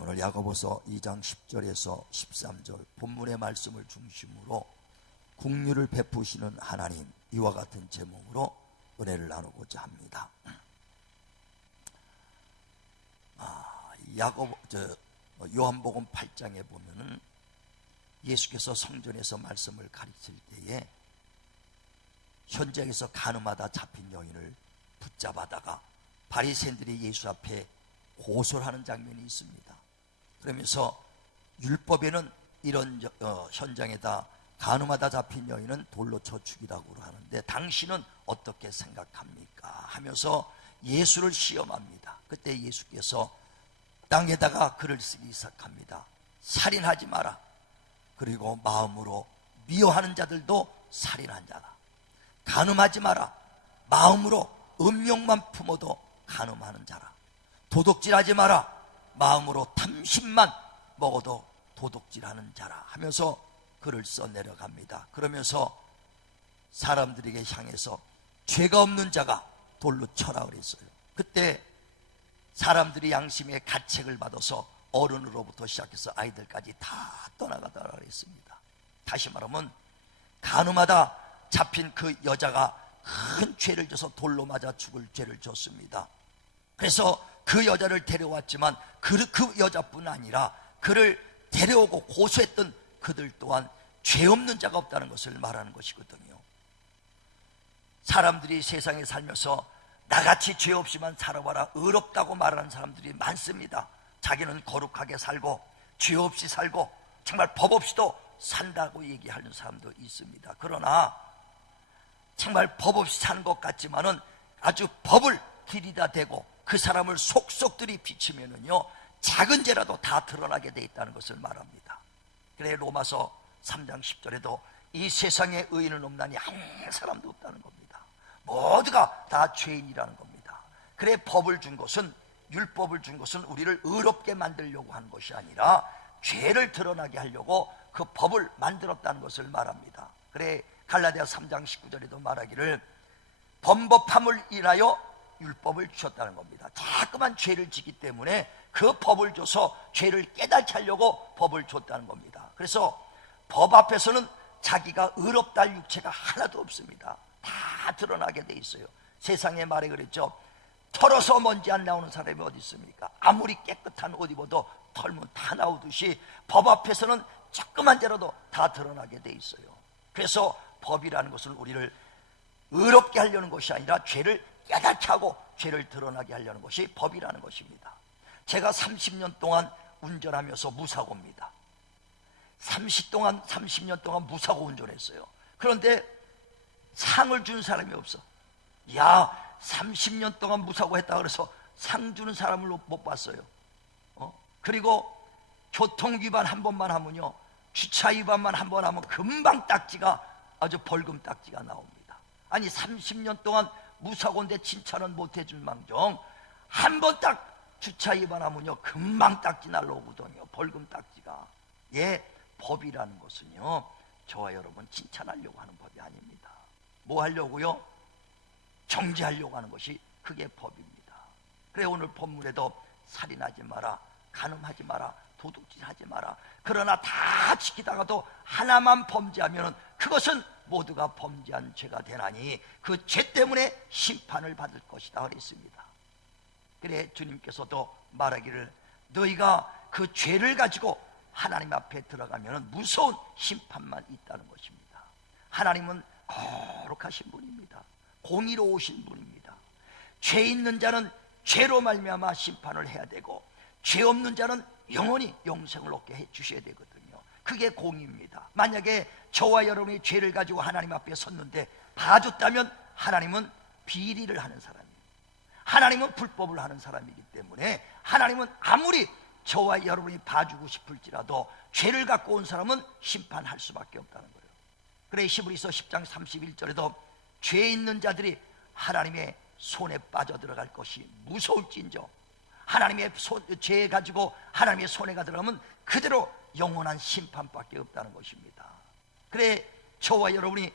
오늘 야고보서 2장 10절에서 13절 본문의 말씀을 중심으로 긍휼을 베푸시는 하나님, 이와 같은 제목으로 은혜를 나누고자 합니다. 요한복음 8장에 보면은 예수께서 성전에서 말씀을 가르칠 때에 현장에서 간음하다 잡힌 여인을 붙잡아다가 바리새인들이 예수 앞에 고소를 하는 장면이 있습니다. 그러면서 율법에는 이런 현장에다 간음하다 잡힌 여인은 돌로 쳐 죽이라고 하는데 당신은 어떻게 생각합니까? 하면서 예수를 시험합니다. 그때 예수께서 땅에다가 글을 쓰기 시작합니다. 살인하지 마라. 그리고 마음으로 미워하는 자들도 살인한 자라. 간음하지 마라. 마음으로 음욕만 품어도 간음하는 자라. 도둑질하지 마라. 마음으로 탐심만 먹어도 도둑질하는 자라 하면서 글을 써 내려갑니다. 그러면서 사람들에게 향해서 죄가 없는 자가 돌로 쳐라 그랬어요. 그때 사람들이 양심의 가책을 받아서 어른으로부터 시작해서 아이들까지 다 떠나가더라 그랬습니다. 다시 말하면 간음하다 잡힌 그 여자가 큰 죄를 져서 돌로 맞아 죽을 죄를 졌습니다. 그래서 그 여자를 데려왔지만 그 여자뿐 아니라 그를 데려오고 고소했던 그들 또한 죄 없는 자가 없다는 것을 말하는 것이거든요. 사람들이 세상에 살면서 나같이 죄 없이만 살아봐라 의롭다고 말하는 사람들이 많습니다. 자기는 거룩하게 살고 죄 없이 살고 정말 법 없이도 산다고 얘기하는 사람도 있습니다. 그러나 정말 법 없이 사는 것 같지만은 아주 법을 들이다 대고 그 사람을 속속들이 비추면은요 작은 죄라도 다 드러나게 돼 있다는 것을 말합니다. 그래 로마서 3장 10절에도 이 세상에 의인은 없나니 한 사람도 없다는 겁니다. 모두가 다 죄인이라는 겁니다. 그래 법을 준 것은, 율법을 준 것은 우리를 의롭게 만들려고 한 것이 아니라 죄를 드러나게 하려고 그 법을 만들었다는 것을 말합니다. 그래 갈라디아 3장 19절에도 말하기를 범법함을 인하여 율법을 주셨다는 겁니다. 자꾸만 죄를 지기 때문에 그 법을 줘서 죄를 깨닫게 하려고 법을 줬다는 겁니다. 그래서 법 앞에서는 자기가 의롭다 할 육체가 하나도 없습니다. 다 드러나게 돼 있어요. 세상의 말에 그랬죠. 털어서 먼지 안 나오는 사람이 어디 있습니까? 아무리 깨끗한 옷 입어도 털면 다 나오듯이 법 앞에서는 조그만 죄라도 다 드러나게 돼 있어요. 그래서 법이라는 것은 우리를 의롭게 하려는 것이 아니라 죄를 깨닫게 하고 죄를 드러나게 하려는 것이 법이라는 것입니다. 제가 30년 동안 운전하면서 무사고입니다. 30년 동안 무사고 운전했어요. 그런데 상을 준 사람이 없어. 야, 30년 동안 무사고 했다 그래서 상 주는 사람을 못 봤어요. 그리고 교통위반 한 번만 하면요, 주차 위반만 한 번 하면 금방 딱지가, 아주 벌금 딱지가 나옵니다. 아니 30년 동안 무사고인데 칭찬은 못 해줄 망정 한 번 딱 주차 위반하면요 금방 딱지 날라오거든요. 벌금 딱지가. 예, 법이라는 것은요 저와 여러분 칭찬하려고 하는 법이 아닙니다. 뭐 하려고요? 정죄하려고 하는 것이 그게 법입니다. 그래 오늘 본문에도 살인하지 마라, 간음하지 마라, 도둑질하지 마라. 그러나 다 지키다가도 하나만 범죄하면 그것은 모두가 범죄한 죄가 되나니 그 죄 때문에 심판을 받을 것이다 그랬습니다. 그래 주님께서도 말하기를 너희가 그 죄를 가지고 하나님 앞에 들어가면 무서운 심판만 있다는 것입니다. 하나님은 거룩하신 분입니다. 공의로우신 분입니다. 죄 있는 자는 죄로 말미암아 심판을 해야 되고 죄 없는 자는 영원히 영생을 얻게 해 주셔야 되거든요. 그게 공의입니다. 만약에 저와 여러분이 죄를 가지고 하나님 앞에 섰는데 봐줬다면 하나님은 비리를 하는 사람이에요. 하나님은 불법을 하는 사람이기 때문에 하나님은 아무리 저와 여러분이 봐주고 싶을지라도 죄를 갖고 온 사람은 심판할 수밖에 없다는 거예요. 그래 히브리서 10장 31절에도 죄 있는 자들이 하나님의 손에 빠져들어갈 것이 무서울진저 하나님의 죄 가지고 하나님의 손에가 들어가면 그대로 영원한 심판밖에 없다는 것입니다. 그래 저와 여러분이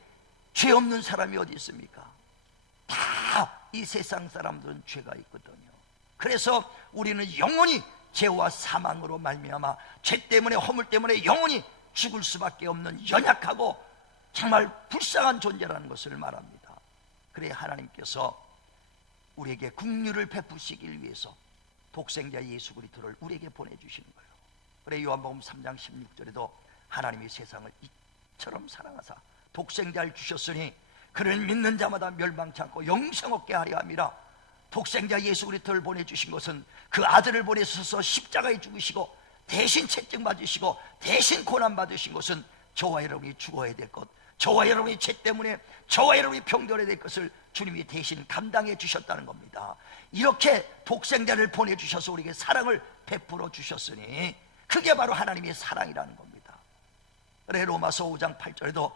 죄 없는 사람이 어디 있습니까? 다 이 세상 사람들은 죄가 있거든요. 그래서 우리는 영원히 죄와 사망으로 말미암아 죄 때문에 허물 때문에 영원히 죽을 수밖에 없는 연약하고 정말 불쌍한 존재라는 것을 말합니다. 그래 하나님께서 우리에게 긍휼을 베푸시길 위해서 독생자 예수 그리스도를 우리에게 보내주시는 거예요. 그래 요한복음 3장 16절에도 하나님이 세상을 이처럼 사랑하사 독생자를 주셨으니 그를 믿는 자마다 멸망치 않고 영생 얻게 하려 함이라. 독생자 예수 그리스도를 보내주신 것은 그 아들을 보내셔서 십자가에 죽으시고 대신 채찍 맞으시고 대신 고난 받으신 것은 저와 여러분이 죽어야 될 것, 저와 여러분이 죄 때문에 저와 여러분이 병들어야 될 것을 주님이 대신 감당해 주셨다는 겁니다. 이렇게 독생자를 보내주셔서 우리에게 사랑을 베풀어 주셨으니 그게 바로 하나님의 사랑이라는 겁니다. 그래 로마서 5장 8절에도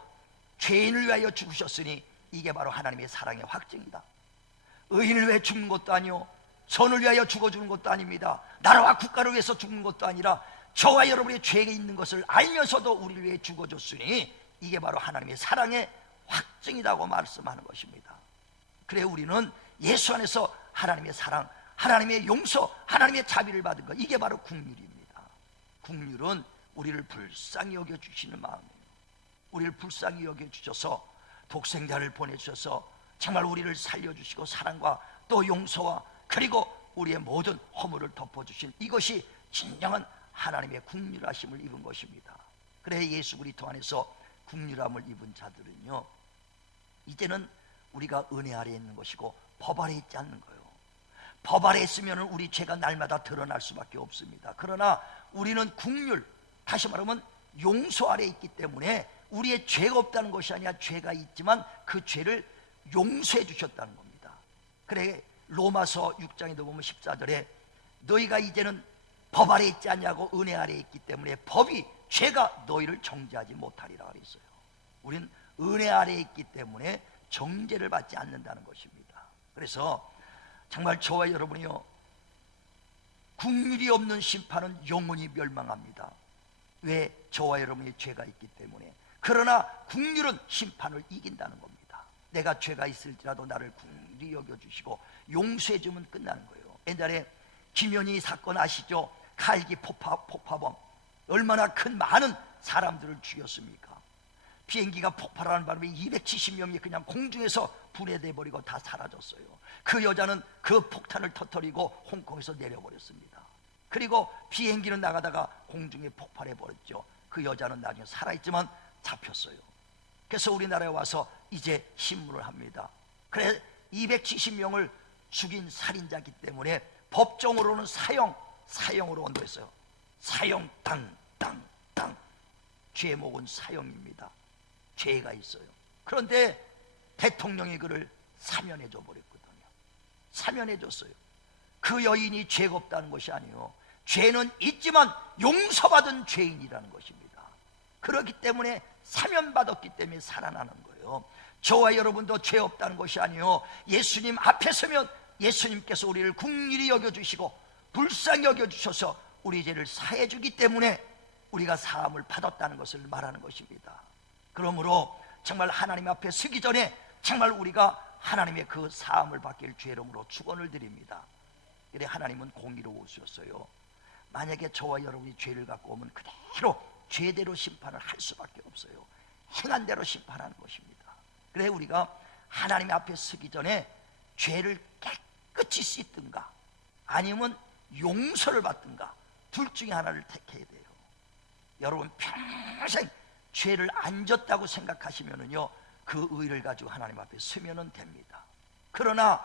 죄인을 위하여 죽으셨으니 이게 바로 하나님의 사랑의 확증이다. 의인을 위해 죽는 것도 아니요 선을 위하여 죽어주는 것도 아닙니다. 나라와 국가를 위해서 죽는 것도 아니라 저와 여러분의 죄가 있는 것을 알면서도 우리를 위해 죽어줬으니 이게 바로 하나님의 사랑의 확증이라고 말씀하는 것입니다. 그래 우리는 예수 안에서 하나님의 사랑, 하나님의 용서, 하나님의 자비를 받은 것, 이게 바로 긍휼입니다. 긍휼은 우리를 불쌍히 여겨주시는 마음이에요. 우리를 불쌍히 여겨주셔서 독생자를 보내주셔서 정말 우리를 살려주시고 사랑과 또 용서와 그리고 우리의 모든 허물을 덮어주신 이것이 진정한 하나님의 긍휼하심을 입은 것입니다. 그래 예수 그리스도 안에서 긍휼함을 입은 자들은요 이제는 우리가 은혜 아래에 있는 것이고 법 아래에 있지 않는 거예요. 법 아래에 있으면 우리 죄가 날마다 드러날 수밖에 없습니다. 그러나 우리는 긍휼, 다시 말하면 용서 아래에 있기 때문에 우리의 죄가 없다는 것이 아니라 죄가 있지만 그 죄를 용서해 주셨다는 겁니다. 그래 로마서 6장에도 보면 14절에 너희가 이제는 법 아래에 있지 않냐고 은혜 아래에 있기 때문에 법이 죄가 너희를 정죄하지 못하리라 그랬어요. 우린 은혜 아래에 있기 때문에 정죄를 받지 않는다는 것입니다. 그래서 정말 저와 여러분이요 긍휼이 없는 심판은 영원히 멸망합니다. 왜? 저와 여러분이 죄가 있기 때문에. 그러나 긍휼은 심판을 이긴다는 겁니다. 내가 죄가 있을지라도 나를 긍휼히 여겨주시고 용서해주면 끝나는 거예요. 옛날에 김현희 사건 아시죠? 칼기 폭파범 얼마나 큰 많은 사람들을 죽였습니까? 비행기가 폭발하는 바람에 270명이 그냥 공중에서 분해돼 버리고 다 사라졌어요. 그 여자는 그 폭탄을 터뜨리고 홍콩에서 내려버렸습니다. 그리고 비행기는 나가다가 공중에 폭발해 버렸죠. 그 여자는 나중에 살아있지만 잡혔어요. 그래서 우리나라에 와서 이제 신문을 합니다. 그래 270명을 죽인 살인자이기 때문에 법정으로는 사형으로 언도했어요. 사형 땅 죄목은 사형입니다. 죄가 있어요. 그런데 대통령이 그를 사면해줘 버렸거든요. 사면해줬어요. 그 여인이 죄가 없다는 것이 아니에요. 죄는 있지만 용서받은 죄인이라는 것입니다. 그렇기 때문에 사면받았기 때문에 살아나는 거예요. 저와 여러분도 죄 없다는 것이 아니에요. 예수님 앞에 서면 예수님께서 우리를 긍휼히 여겨주시고 불쌍히 여겨주셔서 우리 죄를 사해주기 때문에 우리가 사함을 받았다는 것을 말하는 것입니다. 그러므로 정말 하나님 앞에 서기 전에 정말 우리가 하나님의 그 사함을 받길 주의 이름으로 축원을 드립니다. 그래 하나님은 공의로우셨어요. 만약에 저와 여러분이 죄를 갖고 오면 그대로 죄대로 심판을 할 수밖에 없어요. 행한 대로 심판하는 것입니다. 그래 우리가 하나님 앞에 서기 전에 죄를 깨끗이 씻든가 아니면 용서를 받든가 둘 중에 하나를 택해야 돼요. 여러분 평생 죄를 안 졌다고 생각하시면은요 그 의를 가지고 하나님 앞에 서면은 됩니다. 그러나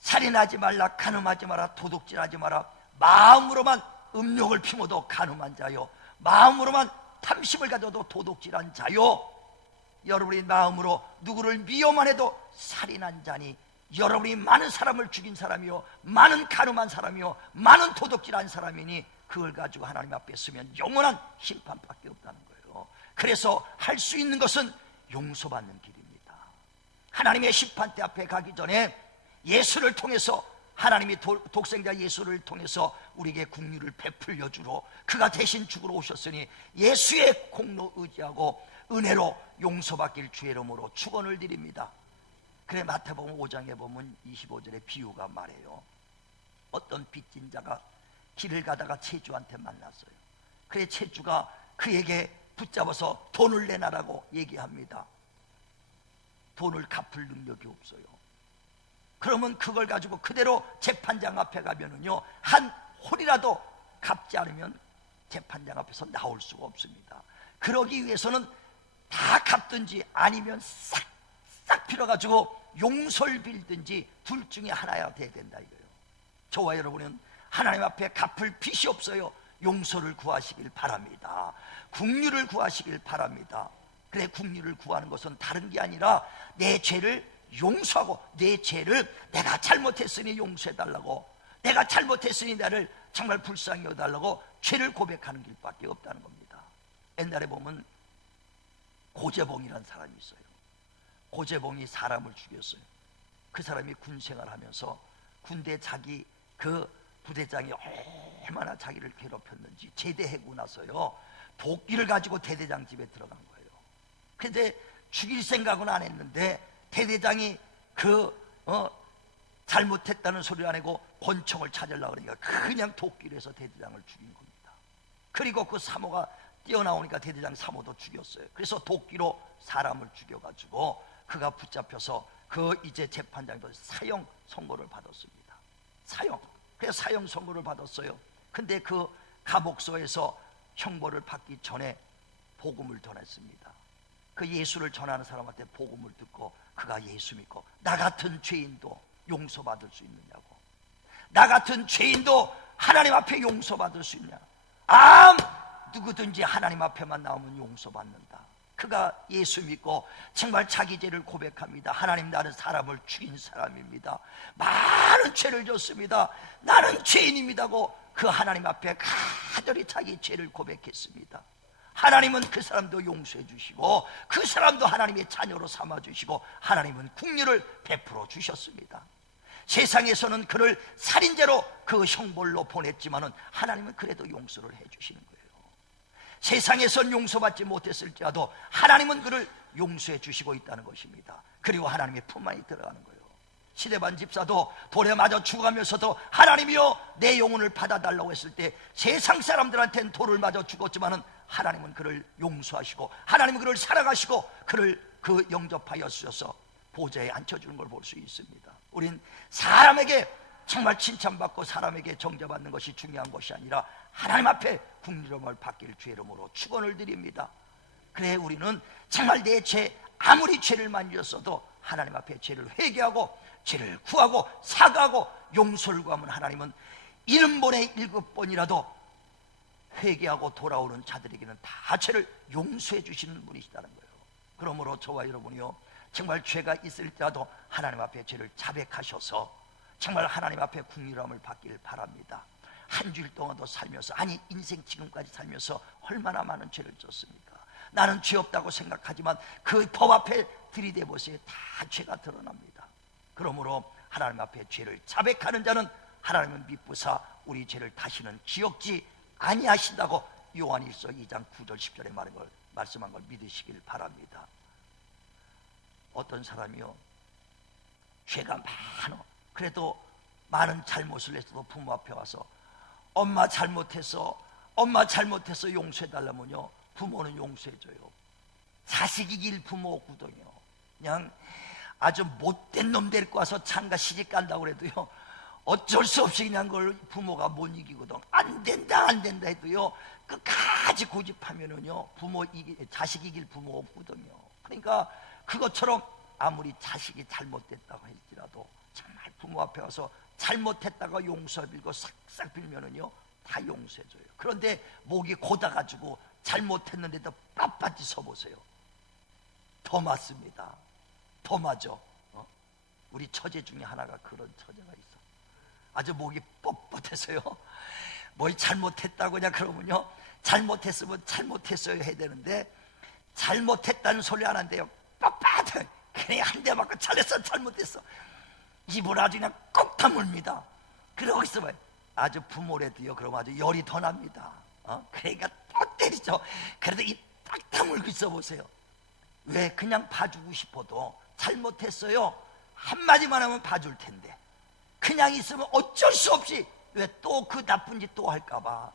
살인하지 말라, 간음하지 마라, 도둑질하지 마라, 마음으로만 음욕을 피워도 간음한 자요, 마음으로만 탐심을 가져도 도둑질한 자요, 여러분이 마음으로 누구를 미워만 해도 살인한 자니 여러분이 많은 사람을 죽인 사람이요, 많은 간음한 사람이요, 많은 도둑질한 사람이니 그걸 가지고 하나님 앞에 서면 영원한 심판밖에 없다는 거예요. 그래서 할 수 있는 것은 용서받는 길입니다. 하나님의 심판대 앞에 가기 전에 예수를 통해서 하나님이 독생자 예수를 통해서 우리에게 긍휼을 베풀려 주러 그가 대신 죽으러 오셨으니 예수의 공로 의지하고 은혜로 용서받길 주의 이름으로 축원을 드립니다. 그래 마태복음 5장에 보면 25절의 비유가 말해요. 어떤 빚진 자가 길을 가다가 채주한테 만났어요. 그래 채주가 그에게 붙잡아서 돈을 내놔라고 얘기합니다. 돈을 갚을 능력이 없어요. 그러면 그걸 가지고 그대로 재판장 앞에 가면은요, 한 홀이라도 갚지 않으면 재판장 앞에서 나올 수가 없습니다. 그러기 위해서는 다 갚든지 아니면 싹 빌어가지고 용서를 빌든지 둘 중에 하나야 돼야 된다 이거예요. 저와 여러분은 하나님 앞에 갚을 빚이 없어요. 용서를 구하시길 바랍니다. 긍휼을 구하시길 바랍니다. 그래, 긍휼을 구하는 것은 다른 게 아니라 내 죄를 용서하고, 내 죄를 내가 잘못했으니 용서해달라고, 내가 잘못했으니 나를 정말 불쌍히 여달라고 죄를 고백하는 길밖에 없다는 겁니다. 옛날에 보면 고재봉이라는 사람이 있어요. 고재봉이 사람을 죽였어요. 그 사람이 군생활하면서 군대 자기 그 부대장이 얼마나 자기를 괴롭혔는지 제대하고 나서요, 도끼를 가지고 대대장 집에 들어간 거예요. 근데 죽일 생각은 안 했는데 대대장이 잘못했다는 소리를 안 하고 권총을 찾으려고 그러니까 그냥 도끼를 해서 대대장을 죽인 겁니다. 그리고 그 사모가 뛰어나오니까 대대장 사모도 죽였어요. 그래서 도끼로 사람을 죽여가지고 그가 붙잡혀서 이제 재판장도 사형 선고를 받았습니다. 그래서 사형 선고를 받았어요. 근데 그 감옥소에서 형벌을 받기 전에 복음을 전했습니다. 그 예수를 전하는 사람한테 복음을 듣고 그가 예수 믿고, 나 같은 죄인도 용서받을 수 있느냐고, 나 같은 죄인도 하나님 앞에 용서받을 수 있냐, 누구든지 하나님 앞에만 나오면 용서받는다. 그가 예수 믿고 정말 자기 죄를 고백합니다. 하나님, 나는 사람을 죽인 사람입니다. 많은 죄를 졌습니다. 나는 죄인입니다고 그 하나님 앞에 가절히 자기 죄를 고백했습니다. 하나님은 그 사람도 용서해 주시고 그 사람도 하나님의 자녀로 삼아 주시고 하나님은 긍휼을 베풀어 주셨습니다. 세상에서는 그를 살인죄로 그 형벌로 보냈지만은 하나님은 그래도 용서를 해 주시는 거예요. 세상에선 용서받지 못했을지라도 하나님은 그를 용서해 주시고 있다는 것입니다. 그리고 하나님의 품 안에 들어가는 거예요. 시데반 집사도 돌에 맞아 죽어가면서도 하나님이여 내 영혼을 받아달라고 했을 때 세상 사람들한테는 돌을 맞아 죽었지만은 하나님은 그를 용서하시고 하나님은 그를 사랑하시고 그를 영접하여 주셔서 보좌에 앉혀주는 걸 볼 수 있습니다. 우린 사람에게 정말 칭찬받고 사람에게 정죄받는 것이 중요한 것이 아니라 하나님 앞에 긍휼을 받길 주의 이름으로 축원을 드립니다. 그래, 우리는 정말 내 죄, 아무리 죄를 많이 졌어도 하나님 앞에 죄를 회개하고 죄를 구하고 사과하고 용서를 구하면 하나님은 70번에 7번이라도 회개하고 돌아오는 자들에게는 다 죄를 용서해 주시는 분이시다는 거예요. 그러므로 저와 여러분이요, 정말 죄가 있을지라도 하나님 앞에 죄를 자백하셔서 정말 하나님 앞에 긍휼함을 받길 바랍니다. 한 주일 동안도 살면서, 아니 인생 지금까지 살면서 얼마나 많은 죄를 졌습니까? 나는 죄 없다고 생각하지만 그 법 앞에 들이대 보세요. 다 죄가 드러납니다. 그러므로 하나님 앞에 죄를 자백하는 자는 하나님은 미쁘사 우리 죄를 다시는 기억지 아니하신다고 요한일서 2장 9절 10절에 말씀한 걸 믿으시길 바랍니다. 어떤 사람이요, 죄가 많어. 그래도 많은 잘못을 했어도 부모 앞에 와서 엄마 잘못했어 용서해달라면요, 부모는 용서해줘요. 자식이길 부모 없거든요. 그냥 아주 못된 놈 데리고 와서 장가 시집 간다고 그래도요, 어쩔 수 없이 그냥 그걸 부모가 못 이기거든. 안 된다 해도요, 끝까지 고집하면은요, 자식 이길 부모 없거든요. 그러니까 그것처럼 아무리 자식이 잘못됐다고 할지라도 정말 부모 앞에 와서 잘못했다가 용서 빌고 싹싹 빌면은요, 다 용서해줘요. 그런데 목이 고다가지고 잘못했는데도 빳빳이 서보세요. 더 맞습니다. 더 맞아. 우리 처제 중에 하나가 그런 처제가 있어. 아주 목이 뻣뻣해서요, 뭘 잘못했다고 그냥 그러면요, 잘못했으면 잘못했어요 해야 되는데 잘못했다는 소리 안 한대요. 뻣뻣해. 그냥 한 대 맞고 잘못했어. 입을 아주 그냥 꼭 다물니다. 그러고 있어봐요. 아주 부모래도요, 그러면 아주 열이 더 납니다. 그러니까 또 때리죠. 그래도 입 딱 다물고 있어 보세요. 왜? 그냥 봐주고 싶어도 잘못했어요 한마디만 하면 봐줄 텐데 그냥 있으면 어쩔 수 없이 왜 또 그 나쁜 짓 또 할까봐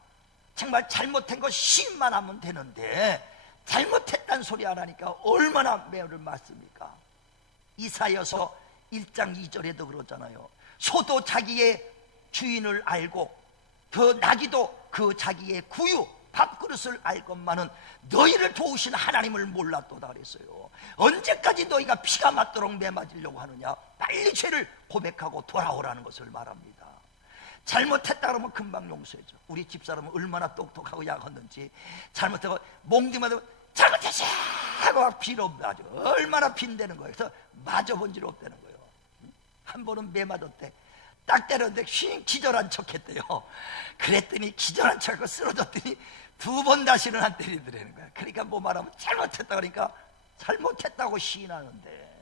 정말 잘못한 거 시인만 하면 되는데 잘못했다는 소리 안 하니까 얼마나 매를 맞습니까? 이사야서 1장 2절에도 그러잖아요. 소도 자기의 주인을 알고 그 나귀도 그 자기의 구유 밥그릇을 알건만은 너희를 도우신 하나님을 몰랐도다 그랬어요. 언제까지 너희가 피가 맞도록 매맞으려고 하느냐? 빨리 죄를 고백하고 돌아오라는 것을 말합니다. 잘못했다 그러면 금방 용서해줘. 우리 집사람은 얼마나 똑똑하고 약했는지 잘못하고 몽둥이마다 잘못했어 하고 막 빌어가죠. 얼마나 빈대는 거예요. 그래서 맞아본 줄 없다는 거예요. 한 번은 매맞았대. 딱 때렸는데 휙 기절한 척 했대요. 그랬더니 기절한 척하고 쓰러졌더니 2번 다시는 안 때리더라는 거야. 그러니까 뭐 말하면 잘못했다 그러니까 잘못했다고 시인하는데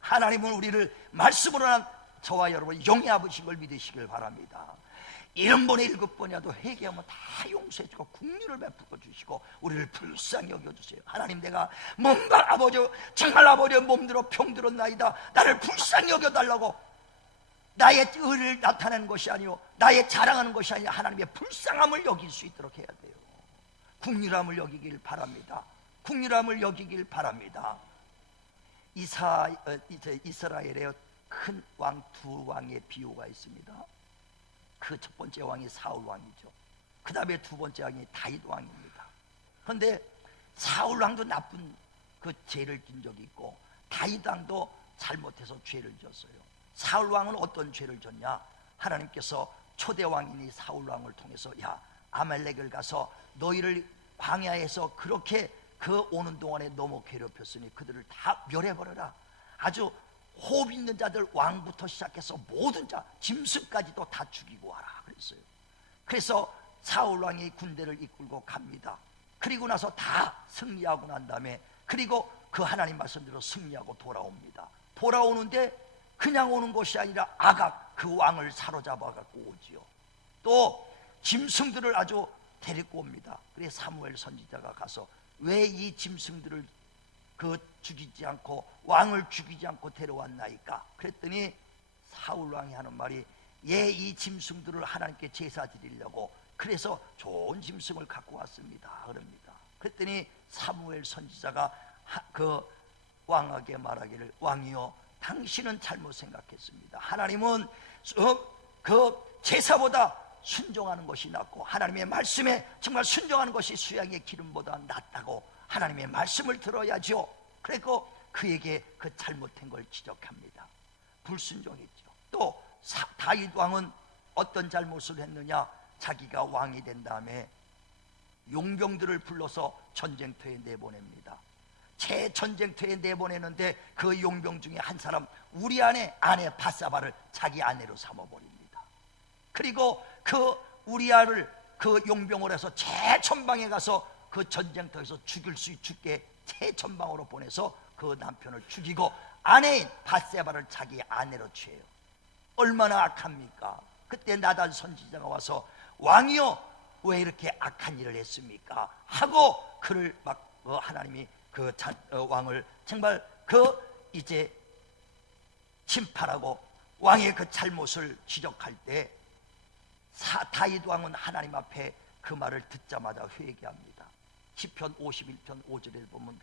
하나님은 우리를 말씀으로 한 저와 여러분 영이 아버신 걸 믿으시길 바랍니다. 7번에 7번이라도 회개하면 다 용서해주고 긍휼을 베풀어 주시고 우리를 불쌍히 여겨주세요. 하나님, 내가 몸과 아버지 정말 아버지의 몸들어 병들었나이다. 나를 불쌍히 여겨달라고. 나의 의를 나타내는 것이 아니요 나의 자랑하는 것이 아니라 하나님의 불쌍함을 여길 수 있도록 해야 돼요. 긍휼함을 여기길 바랍니다. 긍휼함을 여기길 바랍니다. 이스라엘의 큰 왕 2왕의 비유가 있습니다. 그 첫 번째 왕이 사울 왕이죠. 그 다음에 두 번째 왕이 다윗 왕입니다. 그런데 사울 왕도 나쁜 그 죄를 진 적이 있고 다윗 왕도 잘못해서 죄를 졌어요. 사울 왕은 어떤 죄를 졌냐? 하나님께서 초대 왕인이 사울 왕을 통해서 야, 아말렉을 가서 너희를 광야에서 그렇게 그 오는 동안에 너무 괴롭혔으니 그들을 다 멸해버려라. 아주 호흡 있는 자들 왕부터 시작해서 모든 자 짐승까지도 다 죽이고 와라 그랬어요. 그래서 사울 왕이 군대를 이끌고 갑니다. 그리고 나서 다 승리하고 난 다음에 그리고 그 하나님 말씀대로 승리하고 돌아옵니다. 돌아오는데 그냥 오는 것이 아니라 아각 그 왕을 사로잡아 갖고 오지요. 또 짐승들을 아주 데리고 옵니다. 그래서 사무엘 선지자가 가서 왜 이 짐승들을 죽이지 않고 왕을 죽이지 않고 데려왔나이까? 그랬더니 사울 왕이 하는 말이 이 짐승들을 하나님께 제사 드리려고 그래서 좋은 짐승을 갖고 왔습니다 그럽니다. 그랬더니 사무엘 선지자가 그 왕에게 말하기를 왕이여 당신은 잘못 생각했습니다. 하나님은 그 제사보다 순종하는 것이 낫고 하나님의 말씀에 정말 순종하는 것이 수양의 기름보다 낫다고 하나님의 말씀을 들어야죠. 그리고 그에게 그 잘못한 걸 지적합니다. 불순종했죠. 또 다윗 왕은 어떤 잘못을 했느냐? 자기가 왕이 된 다음에 용병들을 불러서 전쟁터에 내보냅니다. 제 전쟁터에 내보내는데 그 용병 중에 한 사람 우리아의 아내 바사바를 자기 아내로 삼아버립니다. 그리고 그 우리아를 그 용병을 해서 제천방에 가서 그 전쟁터에서 죽게 최전방으로 보내서 그 남편을 죽이고 아내인 바세바를 자기 아내로 취해요. 얼마나 악합니까? 그때 나단 선지자가 와서 왕이여 왜 이렇게 악한 일을 했습니까? 하고 그를 막 하나님이 그 왕을 정말 이제 심판하고 왕의 그 잘못을 지적할 때 다윗 왕은 하나님 앞에 그 말을 듣자마자 회개합니다. 시편 51편 5절에 보면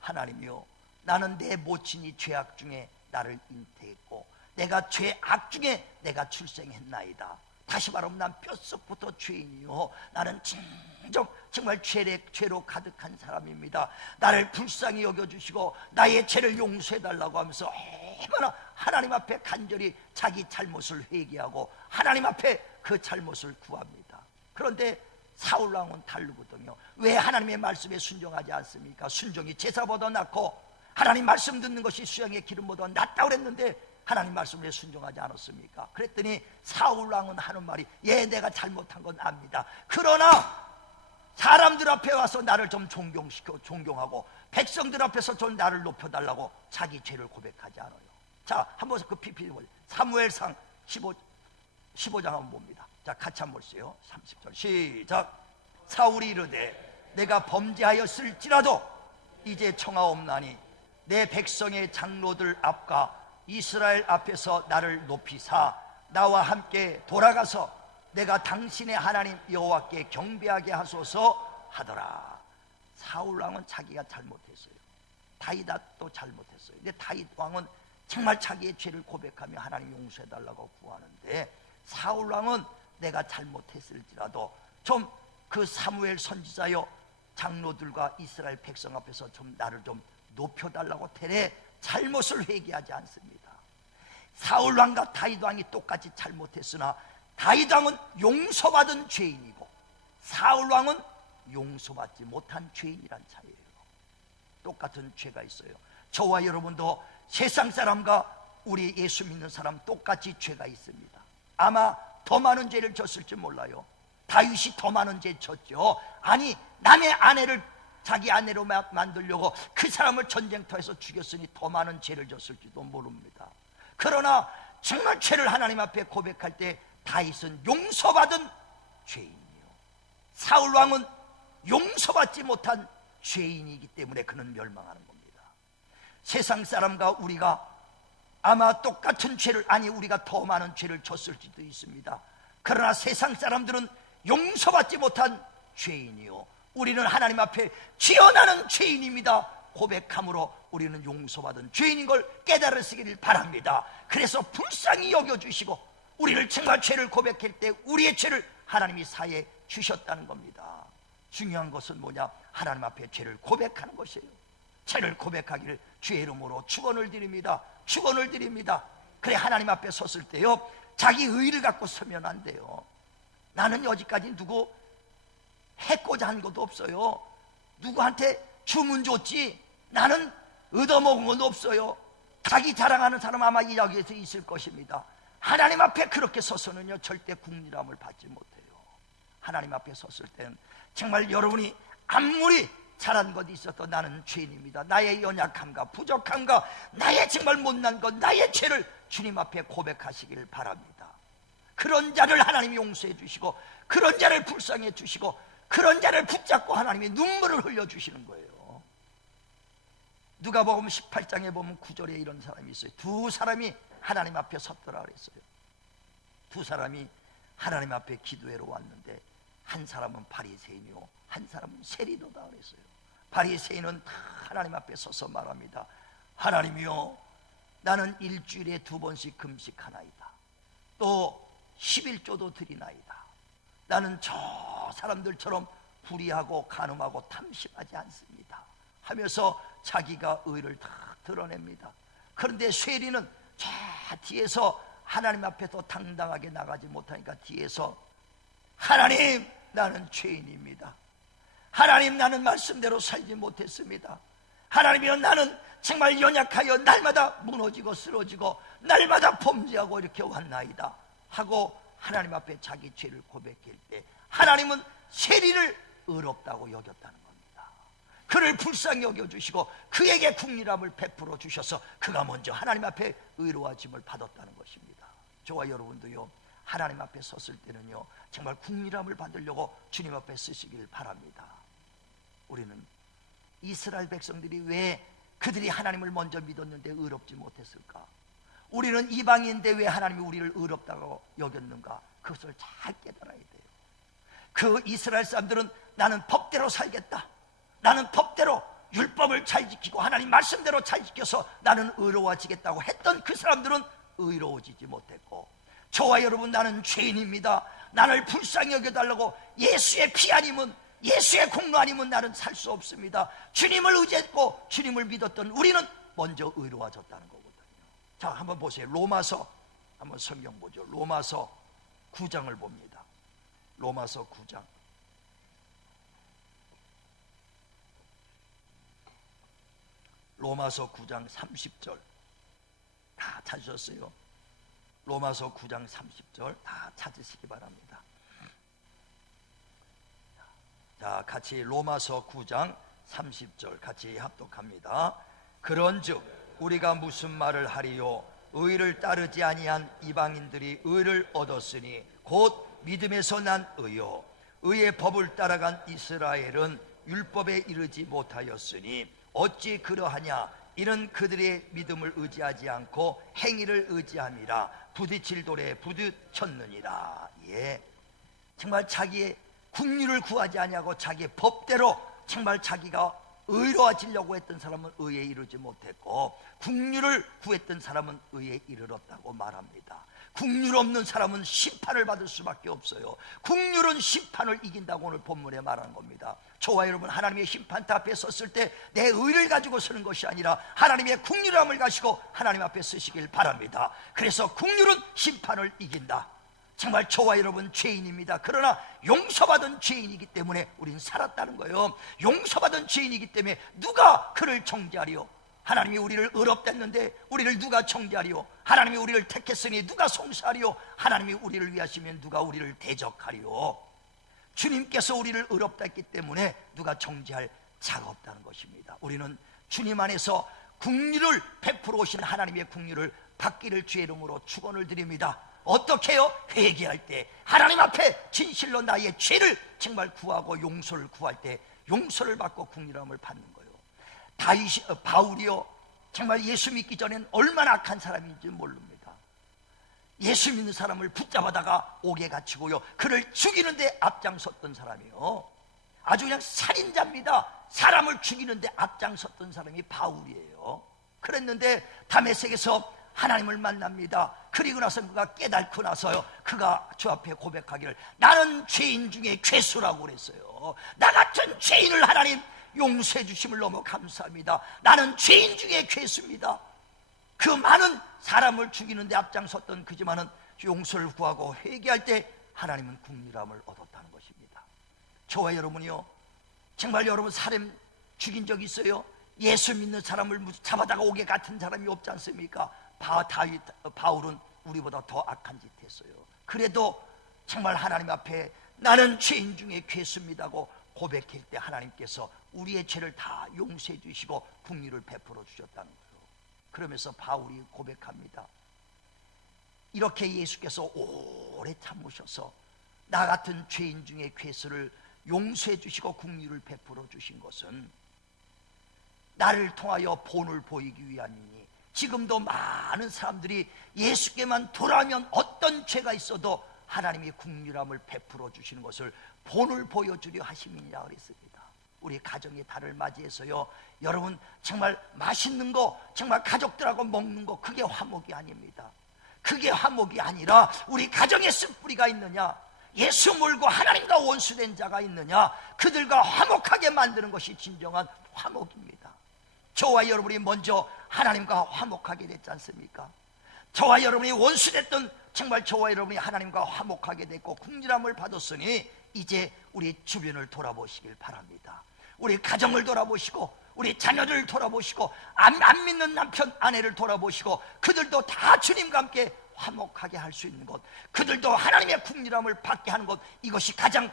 하나님이여 나는 내 모친이 죄악 중에 나를 잉태했고 내가 죄악 중에 내가 출생했나이다. 다시 말하면 난 뼛속부터 죄인이요 나는 정말 죄로 가득한 사람입니다. 나를 불쌍히 여겨주시고 나의 죄를 용서해달라고 하면서 얼마나 하나님 앞에 간절히 자기 잘못을 회개하고 하나님 앞에 그 잘못을 구합니다. 그런데 사울 왕은 다르거든요. 왜 하나님의 말씀에 순종하지 않습니까? 순종이 제사보다 낫고 하나님 말씀 듣는 것이 수양의 기름보다 낫다고 그랬는데 하나님 말씀에 순종하지 않았습니까? 그랬더니 사울 왕은 하는 말이 내가 잘못한 건 압니다. 그러나 사람들 앞에 와서 나를 좀 존경하고 백성들 앞에서 좀 나를 높여달라고 자기 죄를 고백하지 않아요. 자, 한번 그 PPT 사무엘상 15장 한번 봅니다. 자, 같이 한번 보세요. 30절 시작. 사울이 이르되 내가 범죄하였을지라도 이제 청하옵나니 내 백성의 장로들 앞과 이스라엘 앞에서 나를 높이사 나와 함께 돌아가서 내가 당신의 하나님 여호와께 경배하게 하소서 하더라. 사울 왕은 자기가 잘못했어요. 다윗도 잘못했어요. 근데 다윗 왕은 정말 자기의 죄를 고백하며 하나님 용서해달라고 구하는데, 사울 왕은 내가 잘못했을지라도 좀 그 사무엘 선지자여 장로들과 이스라엘 백성 앞에서 좀 나를 좀 높여달라고 되레 잘못을 회개하지 않습니다. 사울 왕과 다윗 왕이 똑같이 잘못했으나 다윗 왕은 용서받은 죄인이고 사울 왕은 용서받지 못한 죄인이란 차이예요. 똑같은 죄가 있어요. 저와 여러분도 세상 사람과 우리 예수 믿는 사람 똑같이 죄가 있습니다. 아마 더 많은 죄를 졌을지 몰라요. 다윗이 더 많은 죄 졌죠. 아니, 남의 아내를 자기 아내로 만들려고 그 사람을 전쟁터에서 죽였으니 더 많은 죄를 졌을지도 모릅니다. 그러나 정말 죄를 하나님 앞에 고백할 때 다윗은 용서받은 죄인이요, 사울 왕은 용서받지 못한 죄인이기 때문에 그는 멸망하는 겁니다. 세상 사람과 우리가 아마 똑같은 죄를, 아니 우리가 더 많은 죄를 졌을지도 있습니다. 그러나 세상 사람들은 용서받지 못한 죄인이요, 우리는 하나님 앞에 지어나는 죄인입니다. 고백함으로 우리는 용서받은 죄인인 걸 깨달으시기를 바랍니다. 그래서 불쌍히 여겨주시고 우리를 정말 죄를 고백할 때 우리의 죄를 하나님이 사해 주셨다는 겁니다. 중요한 것은 뭐냐? 하나님 앞에 죄를 고백하는 것이에요. 죄를 고백하기를 주의 이름으로 축원을 드립니다. 축원을 드립니다. 그래, 하나님 앞에 섰을 때요, 자기 의를 갖고 서면 안 돼요. 나는 여지까지 누구 해코자 한 것도 없어요. 누구한테 주문 줬지 나는 얻어먹은 것도 없어요. 자기 자랑하는 사람 아마 이 자리에서 있을 것입니다. 하나님 앞에 그렇게 서서는요 절대 국리함을 받지 못해요. 하나님 앞에 섰을 때는 정말 여러분이 아무리 잘한 것이 있어도 나는 죄인입니다. 나의 연약함과 부족함과 나의 정말 못난 것, 나의 죄를 주님 앞에 고백하시길 바랍니다. 그런 자를 하나님이 용서해 주시고 그런 자를 불쌍해 주시고 그런 자를 붙잡고 하나님이 눈물을 흘려주시는 거예요. 누가복음 18장에 보면 9절에 이런 사람이 있어요. 두 사람이 하나님 앞에 섰더라 그랬어요. 두 사람이 하나님 앞에 기도회로 왔는데 한 사람은 바리새인이요 한 사람은 세리도다 그랬어요. 바리새인은 하나님 앞에 서서 말합니다. 하나님이요, 나는 일주일에 2번씩 금식하나이다. 또 11조도 드리나이다. 나는 저 사람들처럼 불의하고 간음하고 탐심하지 않습니다 하면서 자기가 의를 다 드러냅니다. 그런데 쇠리는 저 뒤에서 하나님 앞에서 당당하게 나가지 못하니까 뒤에서 하나님, 나는 죄인입니다. 하나님, 나는 말씀대로 살지 못했습니다. 하나님이여, 나는 정말 연약하여 날마다 무너지고 쓰러지고 날마다 범죄하고 이렇게 왔나이다 하고 하나님 앞에 자기 죄를 고백할 때 하나님은 세리를 의롭다고 여겼다는 겁니다. 그를 불쌍히 여겨주시고 그에게 국리함을 베풀어 주셔서 그가 먼저 하나님 앞에 의로워짐을 받았다는 것입니다. 저와 여러분도요, 하나님 앞에 섰을 때는요 정말 국리함을 받으려고 주님 앞에 쓰시길 바랍니다. 우리는 이스라엘 백성들이 왜 그들이 하나님을 먼저 믿었는데 의롭지 못했을까? 우리는 이방인인데 왜 하나님이 우리를 의롭다고 여겼는가? 그것을 잘 깨달아야 돼요. 그 이스라엘 사람들은 나는 법대로 살겠다, 나는 법대로 율법을 잘 지키고 하나님 말씀대로 잘 지켜서 나는 의로워지겠다고 했던 그 사람들은 의로워지지 못했고, 저와 여러분, 나는 죄인입니다, 나를 불쌍히 여겨달라고 예수의 피 아니면, 예수의 공로 아니면 나는 살 수 없습니다, 주님을 의지했고 주님을 믿었던 우리는 먼저 의로워졌다는 거거든요. 자, 한번 보세요. 로마서 한번 성경 보죠. 로마서 9장을 봅니다. 로마서 9장. 로마서 9장 30절 다 찾으셨어요? 로마서 9장 30절 다 찾으시기 바랍니다. 자, 같이 로마서 9장 30절 같이 합독합니다. 그런즉 우리가 무슨 말을 하리요? 의를 따르지 아니한 이방인들이 의를 얻었으니 곧 믿음에서 난 의요, 의의 법을 따라간 이스라엘은 율법에 이르지 못하였으니 어찌 그러하냐? 이는 그들의 믿음을 의지하지 않고 행위를 의지함이라. 부딪힐 돌에 부딪혔느니라. 예, 정말 자기의 국리를 구하지 아니하고 자기의 법대로 정말 자기가 의로워지려고 했던 사람은 의에 이르지 못했고, 국리를 구했던 사람은 의에 이르렀다고 말합니다. 국률 없는 사람은 심판을 받을 수밖에 없어요. 국률은 심판을 이긴다고 오늘 본문에 말하는 겁니다. 저와 여러분, 하나님의 심판대 앞에 섰을 때 내 의를 가지고 서는 것이 아니라 하나님의 국률함을 가지고 하나님 앞에 서시길 바랍니다. 그래서 국률은 심판을 이긴다. 정말 저와 여러분 죄인입니다. 그러나 용서받은 죄인이기 때문에 우린 살았다는 거예요. 용서받은 죄인이기 때문에 누가 그를 정죄하리요? 하나님이 우리를 의롭다 했는데 우리를 누가 정죄하리요? 하나님이 우리를 택했으니 누가 송사하리요? 하나님이 우리를 위하시면 누가 우리를 대적하리요? 주님께서 우리를 의롭다 했기 때문에 누가 정죄할 자가 없다는 것입니다. 우리는 주님 안에서 국리를 베풀어 오신 하나님의 국리를 받기를 주의 이름으로 축원을 드립니다. 어떻게 해요? 회개할 때, 하나님 앞에 진실로 나의 죄를 정말 구하고 용서를 구할 때 용서를 받고 국리함을 받는 거예요. 바울이요, 정말 예수 믿기 전엔 얼마나 악한 사람인지 모릅니다. 예수 믿는 사람을 붙잡아다가 옥에 갇히고요, 그를 죽이는데 앞장섰던 사람이요, 아주 그냥 살인자입니다. 사람을 죽이는데 앞장섰던 사람이 바울이에요. 그랬는데 다메섹에서 하나님을 만납니다. 그리고 나서 그가 깨닫고 나서요, 그가 주 앞에 고백하기를, 나는 죄인 중에 괴수라고 그랬어요. 나 같은 죄인을 하나님 용서해 주심을 너무 감사합니다. 나는 죄인 중에 괴수입니다. 그 많은 사람을 죽이는데 앞장섰던 그지만은 용서를 구하고 회개할 때 하나님은 국률함을 얻었다는 것입니다. 저와 여러분이요, 정말 여러분 사람 죽인 적 있어요? 예수 믿는 사람을 잡아다가 옥에 같은 사람이 없지 않습니까? 바울은 우리보다 더 악한 짓 했어요. 그래도 정말 하나님 앞에 나는 죄인 중에 괴수입니다고 고백할 때 하나님께서 우리의 죄를 다 용서해 주시고 국리를 베풀어 주셨다는 거예요. 그러면서 바울이 고백합니다. 이렇게 예수께서 오래 참으셔서 나 같은 죄인 중에 괴수를 용서해 주시고 국리를 베풀어 주신 것은 나를 통하여 본을 보이기 위함이니, 지금도 많은 사람들이 예수께만 돌아오면 어떤 죄가 있어도 하나님이 국률함을 베풀어 주시는 것을 본을 보여주려 하심이니라 그랬습니다. 우리 가정의 달을 맞이해서요, 여러분 정말 맛있는 거, 정말 가족들하고 먹는 거, 그게 화목이 아닙니다. 그게 화목이 아니라 우리 가정에 쓴뿌리가 있느냐, 예수 몰고 하나님과 원수된 자가 있느냐, 그들과 화목하게 만드는 것이 진정한 화목입니다. 저와 여러분이 먼저 하나님과 화목하게 됐지 않습니까? 저와 여러분이 원수됐던, 정말 저와 여러분이 하나님과 화목하게 됐고 국률함을 받았으니 이제 우리 주변을 돌아보시길 바랍니다. 우리 가정을 돌아보시고 우리 자녀를 돌아보시고 안 믿는 남편 아내를 돌아보시고 그들도 다 주님과 함께 화목하게 할 수 있는 것, 그들도 하나님의 국률함을 받게 하는 것, 이것이 가장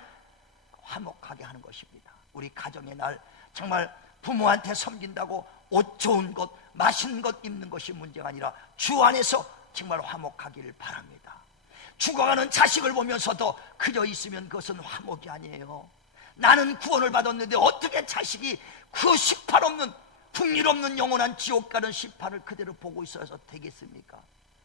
화목하게 하는 것입니다. 우리 가정의 날 정말 부모한테 섬긴다고 옷 좋은 것, 맛있는 것 입는 것이 문제가 아니라 주 안에서 정말 화목하기를 바랍니다. 죽어가는 자식을 보면서도 그저 있으면 그것은 화목이 아니에요. 나는 구원을 받았는데 어떻게 자식이 그 심판 없는, 국률 없는 영원한 지옥 가는 심판을 그대로 보고 있어서 되겠습니까?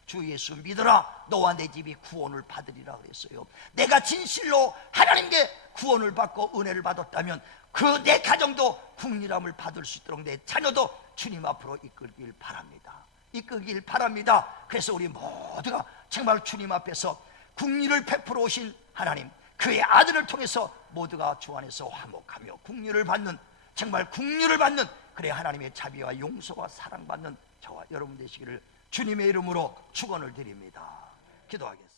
주 예수 믿어라, 너와 내 집이 구원을 받으리라 그랬어요. 내가 진실로 하나님께 구원을 받고 은혜를 받았다면 그 내 가정도 국률함을 받을 수 있도록 내 자녀도 주님 앞으로 이끌길 바랍니다. 이끌길 바랍니다. 그래서 우리 모두가 정말 주님 앞에서 국률을 베풀어 오신 하나님, 그의 아들을 통해서 모두가 주 안에서 화목하며 국률을 받는, 정말 국률을 받는, 그래 하나님의 자비와 용서와 사랑받는 저와 여러분 되시기를 주님의 이름으로 축원을 드립니다. 기도하겠습니다.